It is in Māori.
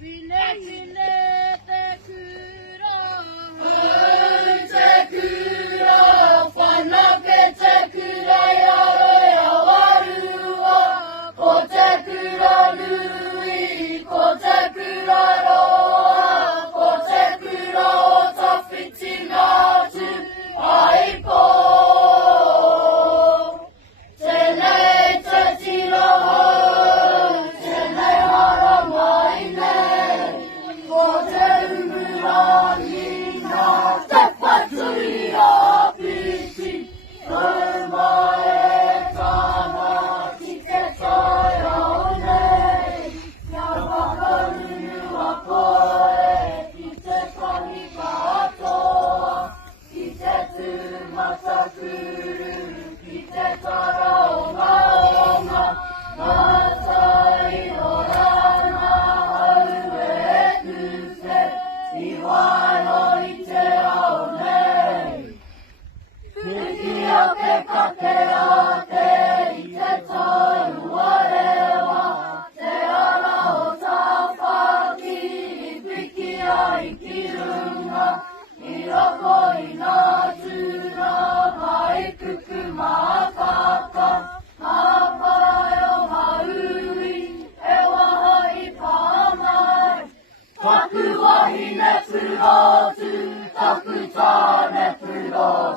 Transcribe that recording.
Sine sine tekura, tekura, panake tekura ya warua, ko tekura lui, ko tekura roa, ko tekura o tawhitinga tu aipo. Tēnei te tiroho, tēnei hara mai nei, ko te umurangi nā te whatui a piti, tau mai e tāna ki te tai au nei, kia whakarunu a koe, ki te whani katoa, ki te tūmata kuru, ki te tara o ngā onga, ngā tai o rana au e kuwhe, i waino i te ao nei. Whiki a te kakea te i te tai ua rewa, te ara o tā whaki, i whiki ai ki runga, i roko i ngā tūra, mai kuku mākaka, māpai o maui, e waha i pāmai. Taku wahine purotu, taku tāne purotu.